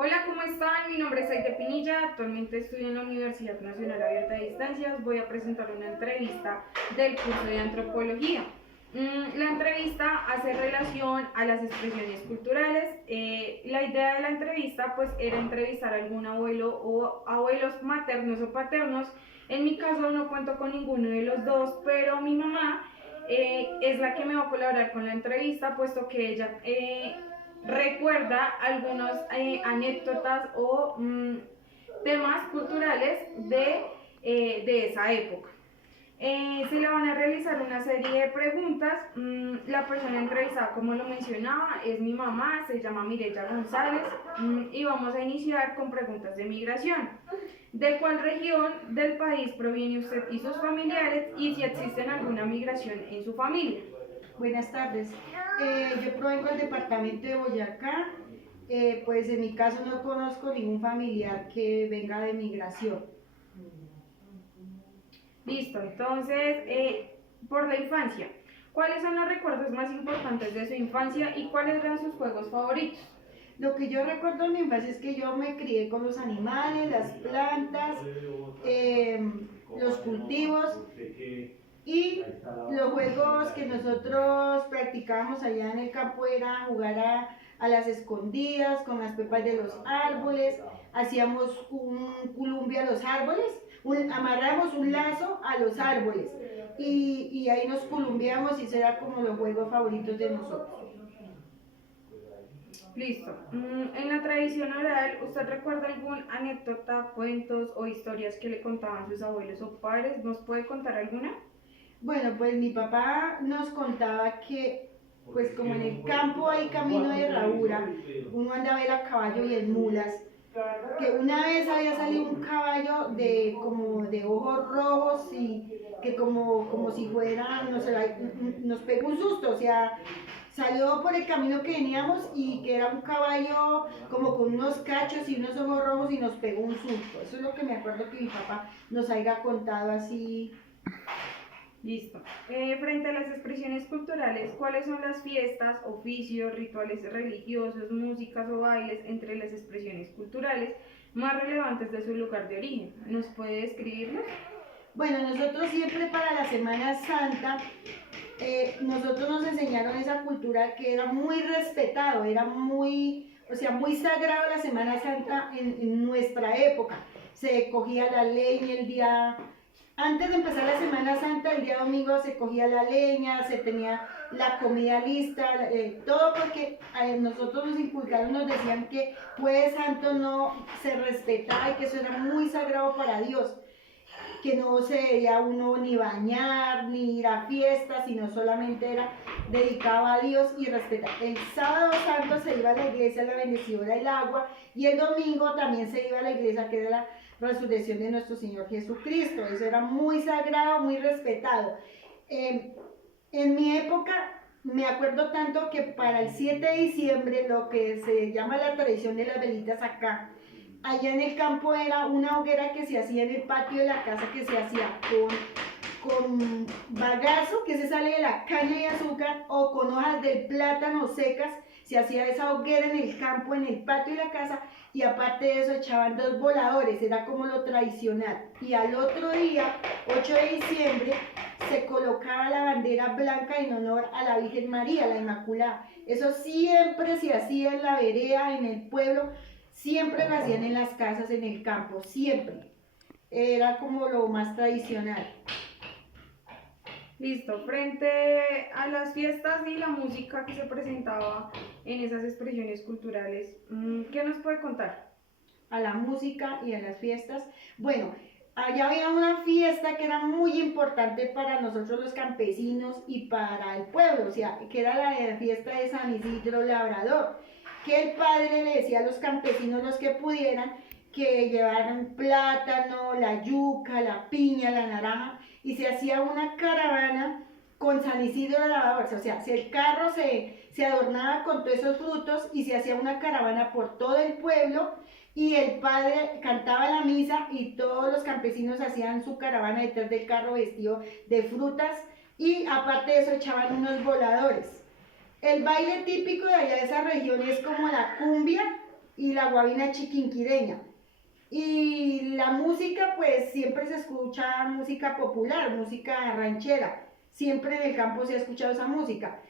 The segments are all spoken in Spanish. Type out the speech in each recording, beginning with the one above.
Hola, ¿cómo están? Mi nombre es Aide Pinilla, actualmente estudio en la Universidad Nacional Abierta de Distancias. Voy a presentar una entrevista del curso de Antropología. La entrevista hace relación a las expresiones culturales. La idea de la entrevista pues era entrevistar a algún abuelo o abuelos maternos o paternos. En mi caso no cuento con ninguno de los dos, pero mi mamá es la que me va a colaborar con la entrevista, puesto que ella recuerda algunas anécdotas o temas culturales de esa época. Se le van a realizar una serie de preguntas. La persona entrevistada, como lo mencionaba, es mi mamá, se llama Mireya González, y vamos a iniciar con preguntas de migración. ¿De cuál región del país proviene usted y sus familiares y si existe alguna migración en su familia? Buenas tardes. Yo provengo del departamento de Boyacá. Pues en mi caso no conozco ningún familiar que venga de migración. Listo, entonces, por la infancia, ¿cuáles son los recuerdos más importantes de su infancia y cuáles eran sus juegos favoritos? Lo que yo recuerdo de mi infancia es que yo me crié con los animales, las plantas, los cultivos y los juegos que nosotros practicábamos allá en el campo era jugar a las escondidas con las pepas de los árboles, hacíamos un columpio a los árboles, amarramos un lazo a los árboles y ahí nos columpiamos y eso era como los juegos favoritos de nosotros. Listo. En la tradición oral, ¿usted recuerda alguna anécdota, cuentos o historias que le contaban sus abuelos o padres? ¿Nos puede contar alguna? Bueno, pues mi papá nos contaba que, pues como en el campo hay camino de herradura, uno anda a ver a caballo y en mulas, que una vez había salido un caballo como de ojos rojos y que como si fuera, no sé, nos pegó un susto, o sea, salió por el camino que veníamos y que era un caballo como con unos cachos y unos ojos rojos y nos pegó un susto. Eso es lo que me acuerdo que mi papá nos haya contado así. Listo. Frente a las expresiones culturales, ¿cuáles son las fiestas, oficios, rituales religiosos, músicas o bailes entre las expresiones culturales más relevantes de su lugar de origen? ¿Nos puede describirlos? Bueno, nosotros siempre para la Semana Santa, nosotros nos enseñaron esa cultura que era muy respetado, era muy, o sea, muy sagrado la Semana Santa en nuestra época. Se cogía la leña el día, antes de empezar la Semana Santa, el día domingo se cogía la leña, se tenía la comida lista, todo porque nosotros nos inculcaron, nos decían que Jueves Santo no se respetaba y que eso era muy sagrado para Dios, que no se debía uno ni bañar, ni ir a fiestas, sino solamente era dedicado a Dios y respetar. El sábado santo se iba a la iglesia, la bendecida del agua, y el domingo también se iba a la iglesia, que era la resurrección de nuestro Señor Jesucristo. Eso era muy sagrado, muy respetado. En mi época me acuerdo tanto que para el 7 de diciembre, lo que se llama la tradición de las velitas acá, allá en el campo era una hoguera que se hacía en el patio de la casa, que se hacía con bagazo que se sale de la caña de azúcar o con hojas del plátano secas. Se hacía esa hoguera en el campo, en el patio de la casa, y aparte de eso echaban dos voladores, era como lo tradicional. Y al otro día, 8 de diciembre, se colocaba la bandera blanca en honor a la Virgen María, la Inmaculada. Eso siempre se hacía en la vereda, en el pueblo, siempre lo hacían en las casas, en el campo, siempre. Era como lo más tradicional. Listo. Frente a las fiestas y la música que se presentaba en esas expresiones culturales, ¿qué nos puede contar? A la música y a las fiestas. Bueno, allá había una fiesta que era muy importante para nosotros los campesinos y para el pueblo, o sea, que era la fiesta de San Isidro Labrador, que el padre le decía a los campesinos, los que pudieran, que llevaran plátano, la yuca, la piña, la naranja, y se hacía una caravana con San Isidro Labrador, o sea, si el carro se adornaba con todos esos frutos y se hacía una caravana por todo el pueblo, y el padre cantaba la misa y todos los campesinos hacían su caravana detrás del carro vestido de frutas, y aparte de eso echaban unos voladores. El baile típico de allá de esa región es como la cumbia, y la guabina chiquinquireña. Y la música, pues siempre se escucha música popular, música ranchera. Siempre en el campo se ha escuchado esa música.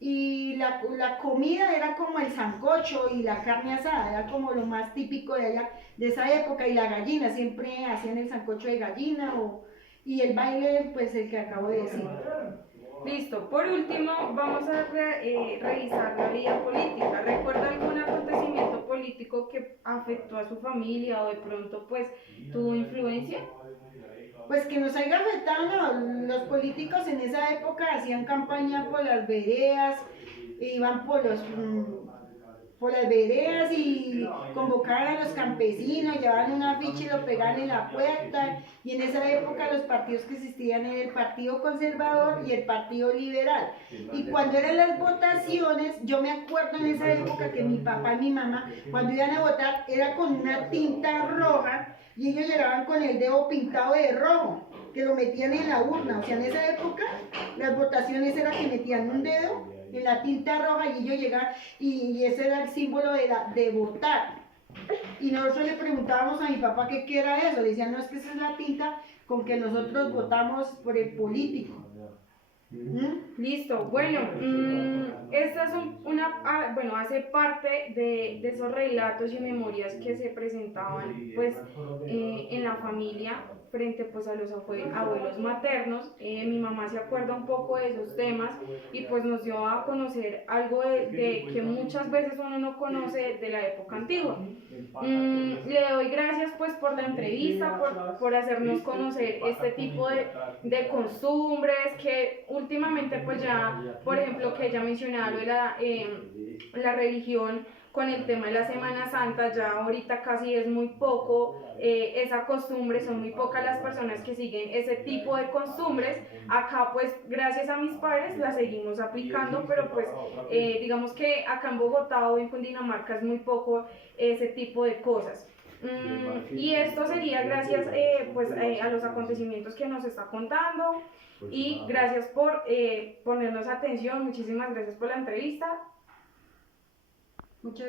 Y la comida era como el sancocho y la carne asada, era como lo más típico de allá, de esa época. Y la gallina, siempre hacían el sancocho de gallina y el baile, pues el que acabo de decir. Listo, por último vamos a revisar la vida política. ¿Recuerda algún acontecimiento político que afectó a su familia o de pronto pues tuvo influencia? Pues que nos haya afectado, no, los políticos en esa época hacían campaña por las veredas, iban por las veredas y convocaban a los campesinos, llevaban un afiche y lo pegaban en la puerta. Y en esa época los partidos que existían eran el Partido Conservador y el Partido Liberal. Y cuando eran las votaciones, yo me acuerdo en esa época que mi papá y mi mamá, cuando iban a votar, era con una tinta roja y ellos llegaban con el dedo pintado de rojo, que lo metían en la urna. O sea, en esa época las votaciones era que metían un dedo en la tinta roja y ellos llegaban y ese era el símbolo de votar. Y nosotros le preguntábamos a mi papá que qué era eso. Le decían, no, es que esa es la tinta con que nosotros votamos por el político. Listo, bueno, esta es bueno, hace parte de esos relatos y memorias que se presentaban pues en la familia frente pues a los abuelos maternos. Mi mamá se acuerda un poco de esos temas y pues nos dio a conocer algo de que muchas veces uno no conoce de la época antigua. Le doy gracias pues por la entrevista, por hacernos conocer este tipo de costumbres que últimamente pues ya, por ejemplo, que ella mencionaba lo de la religión con el tema de la Semana Santa, ya ahorita casi es muy poco esa costumbre, son muy pocas las personas que siguen ese tipo de costumbres. Acá pues gracias a mis padres la seguimos aplicando, pero pues digamos que acá en Bogotá o en Cundinamarca es muy poco ese tipo de cosas. Y esto sería gracias pues, a los acontecimientos que nos está contando y gracias por ponernos atención, muchísimas gracias por la entrevista. Muchas